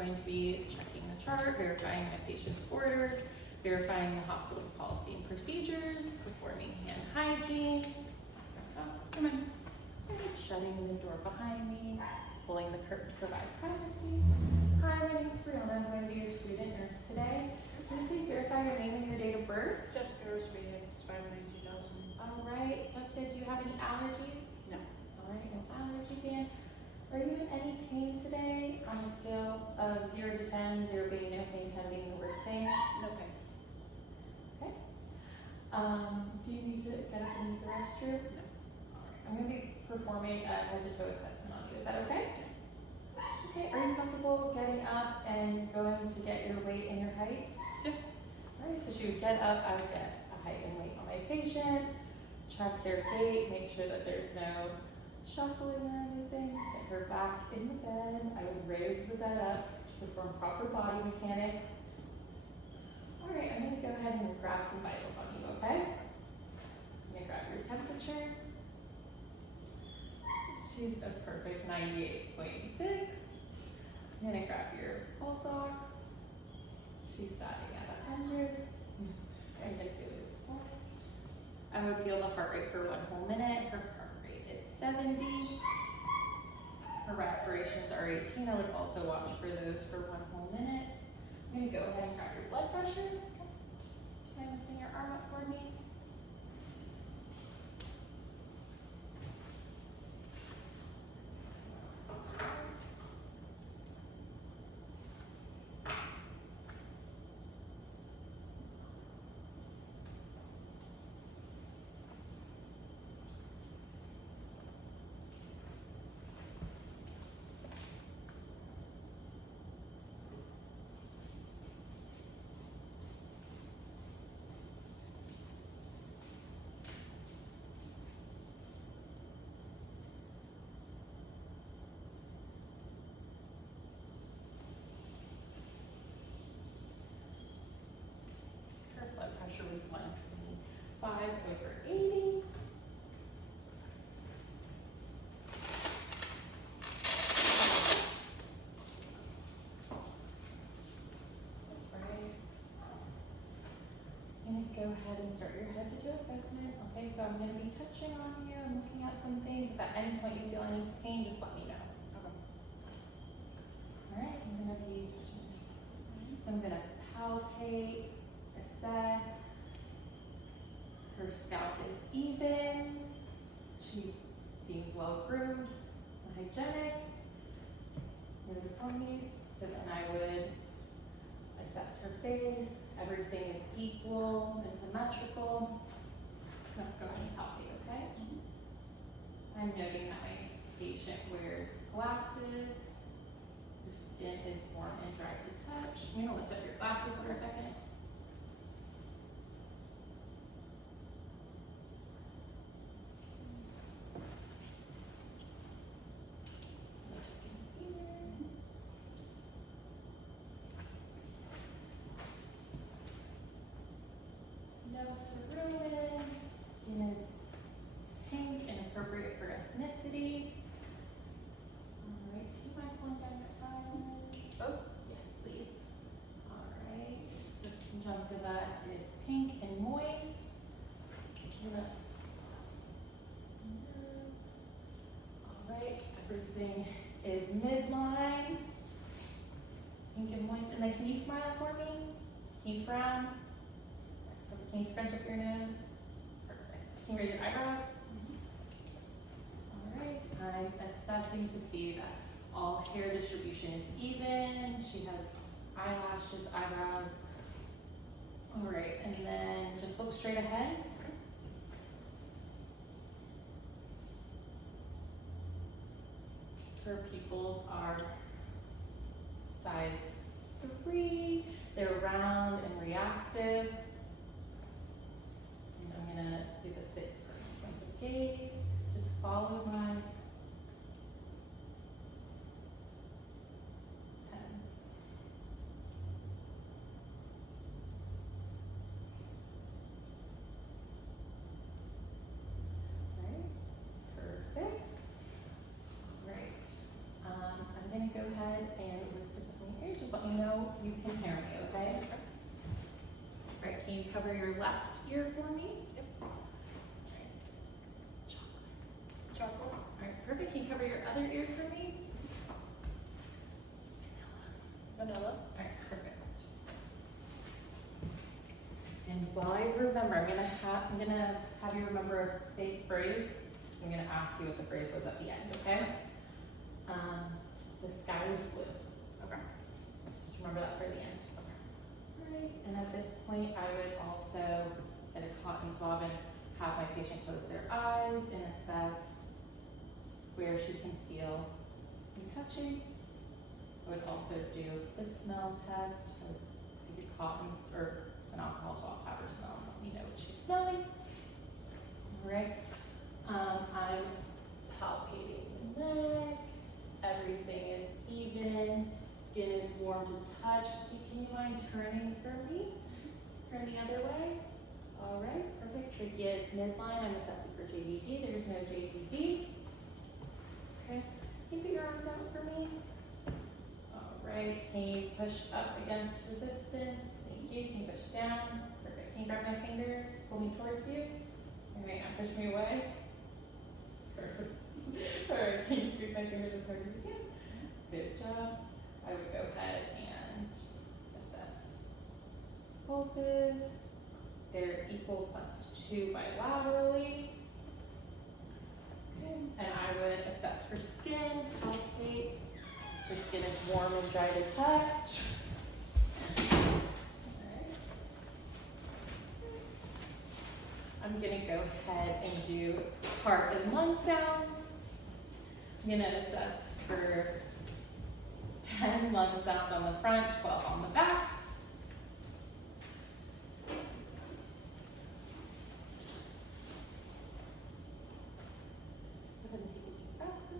going to be checking the chart, verifying my patient's orders, verifying the hospital's policy and procedures, performing hand hygiene. Come on. Shutting the door behind me, pulling the curtain to provide privacy. Hi, my name is Briana. I'm going to be your student nurse today. Can you please verify your name and your date of birth? Jessica Rospades, 592,000. All right. Jessica, do you have any allergies? No. All right, no allergy ban. Are you in any pain today on a scale of 0 to 10, 0 being no pain, 10 being the worst pain? No pain. Okay. Do you need to get up and use the restroom? No. All right. I'm going to be performing a head to toe assessment on you. Is that okay? Okay. Are you comfortable getting up and going to get your weight and your height? Yep. All right. So she would get up. I would get a height and weight on my patient. Check their gait. Make sure that there's no shuffling or anything. Get her back in the bed. I would raise the bed up to perform proper body mechanics. All right, I'm gonna go ahead and grab some vitals on you, okay? I'm gonna grab your temperature. She's a perfect 98.6. I'm gonna grab your pulse ox. She's starting at 100. I'm gonna feel your pulse. I would feel the heart rate for 1 whole minute. Her heart rate is 70. Her respirations are 18. I would also watch for those for 1 whole minute. I'm gonna go ahead and grab your blood pressure. Can you open your arm up for me? Her blood pressure was 125/80. Right. I'm gonna go ahead and start your head to toe assessment. Okay, so I'm gonna be touching on you and looking at some things. If at any point you feel any pain, just let me know. Okay. All right, I'm gonna be touching this. So I'm gonna palpate, assess. Her scalp is even. She seems well groomed, hygienic, no deformities. So then I would assess her face. Everything is equal and symmetrical. Now go ahead and palpate, okay? I'm noting that my patient wears glasses. Your skin is warm and dry to touch. I'm gonna lift up your glasses for a second. No cerumen. Skin is pink and appropriate for ethnicity. All right, do you mind pulling down your eyelash? Oh, yes, please. All right, the conjunctiva is pink and moist. All right, everything is midline, pink and moist. And then can you smile for me? Can you frown? Can you scrunch up your nose? Perfect. Can you raise your eyebrows? All right, I'm assessing to see that all hair distribution is even. She has eyelashes, eyebrows. All right, and then just look straight ahead. Her pupils are size 3. They're round and reactive. And I'm gonna do the 6 points of gaze. Just follow my pen. Right, perfect. Right. I'm gonna go ahead and whisper something in your ear. just let me know you can hear me, okay? Alright, can you cover your left ear for me? Yep. Chocolate. Alright, perfect. Can you cover your other ear for me? Vanilla. Alright, perfect. And while I remember, I'm gonna have you remember a fake phrase. I'm gonna ask you what the phrase was at the end, okay? The sky is blue. Okay. Just remember that for the end. Okay. Alright, and at this point, I would also get a cotton swab and have my patient close their eyes and assess where she can feel me touching. I would also do the smell test, or take a cotton or an alcohol swab, have her smell, and let me know what she's smelling. Alright, I'm palpating the neck, everything is even, skin is warm to touch. Can you mind turning for me? Turn the other way. Alright, perfect. Trachea is midline, I'm assessing for JVD, there's no JVD. Okay, can you put your arms out for me? Alright, can you push up against resistance? Thank you. Can you push down? Perfect. Can you grab my fingers? Pull me towards you. Alright, now push me away. Perfect. Alright, can you squeeze my fingers as hard as you can? Good job. I would go ahead and assess pulses. They're equal +2 bilaterally. Okay. And I would assess her skin, palpate. Her skin is warm and dry to touch. Alright. I'm gonna go ahead and do heart and lung sounds. I'm gonna assess for 10 lung sounds on the front, 12 on the back. Go ahead and take a deep breath in.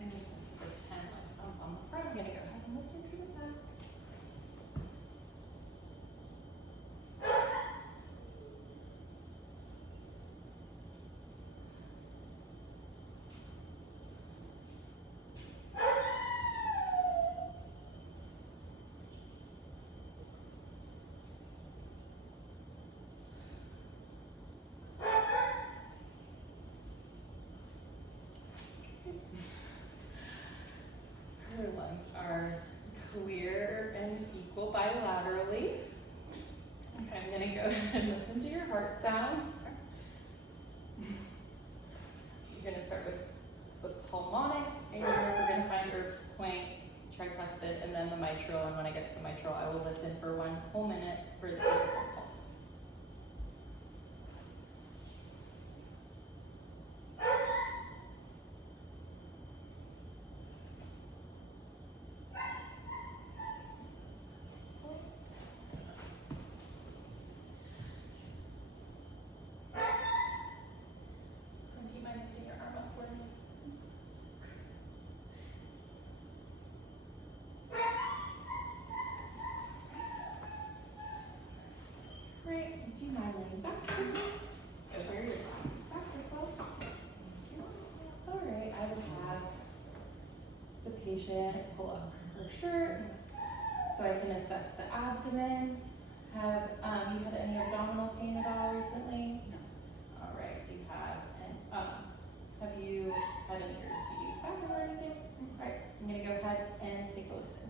And listen to the 10 lung sounds on the front. I'm gonna go ahead and listen to the back. Her lungs are clear and equal bilaterally. Okay, I'm gonna go ahead and listen to your heart sounds. You're gonna start with pulmonic, and we're gonna find Erb's point, tricuspid, and then the mitral. And when I get to the mitral, I will listen for 1 whole minute for the atrial pulse. And do you mind putting your arm up for me? Great. Do you mind laying back for me? Go wear your glasses back as well. Thank you. Alright, I would have the patient pull up her shirt so I can assess the abdomen. Have you had any abdominal pain at all recently? No. Alright, do you have you had any urgency to use the bathroom or anything? Alright, I'm gonna go ahead and take a listen.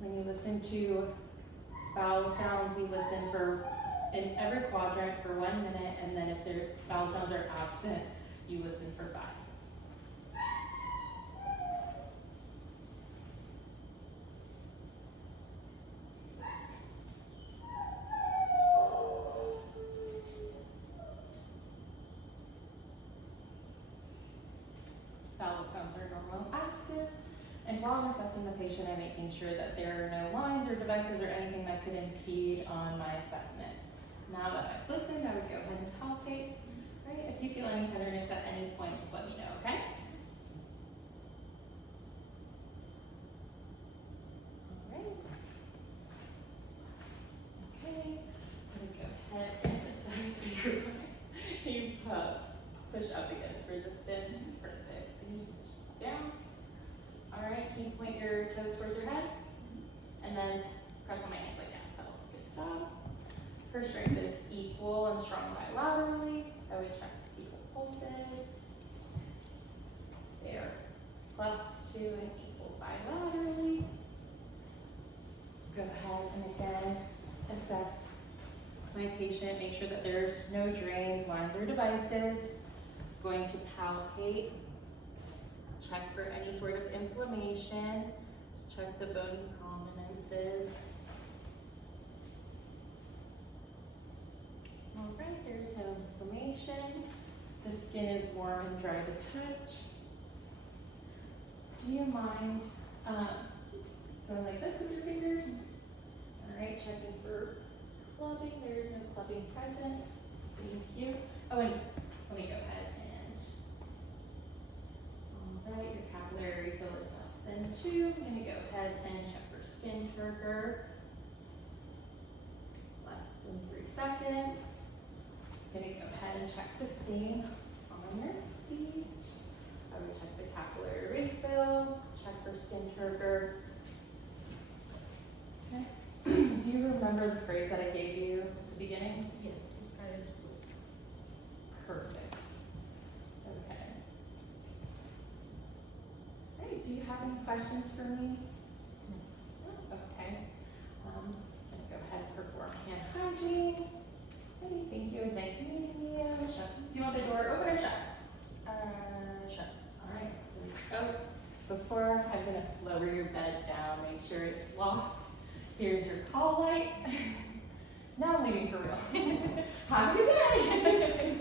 When you listen to vowel sounds, we listen for in every quadrant for 1 minute, and then if their vowel sounds are absent, you listen for 5. Vowel sounds are normal active. And while I'm assessing the patient, I'm making sure that there are no lines or devices or anything that could impede on my assessment. Now that I've listened, I would go ahead and palpate. Right? If you feel any tenderness at any point, just let me know, okay? Alright. Okay. I'm gonna go ahead and emphasize to your legs. You push up against resistance. Perfect. And you push down. Alright, can you point your toes towards your head? And then press on my hand like gas pedals. Good job. Her strength is equal and strong bilaterally. I would check equal pulses. They are +2 and equal bilaterally. Go ahead and again assess my patient. Make sure that there's no drains, lines, or devices. Going to palpate. Check for any sort of inflammation. Check the bony prominences. All right, there's no inflammation. The skin is warm and dry to touch. Do you mind going like this with your fingers? All right, checking for clubbing. There is no clubbing present. Thank you. Oh, and let me go ahead and, all right, your capillary refill is less than 2. I'm gonna go ahead and check for skin turgor. Less than 3 seconds. I'm gonna go ahead and check the same on your feet. I would check the capillary refill, check for skin turgor. Okay. Do you remember the phrase that I gave you at the beginning? Yes, this guy is blue. Perfect. Okay. Great. Do you have any questions for me? No? Okay. I'm gonna go ahead and perform hand hygiene. Hey, thank you. It was nice meeting you. Shut. Do you want the door open or shut? Shut. All right. Oh, before I'm gonna lower your bed down, make sure it's locked. Here's your call light. Now I'm leaving for real. Have a good day.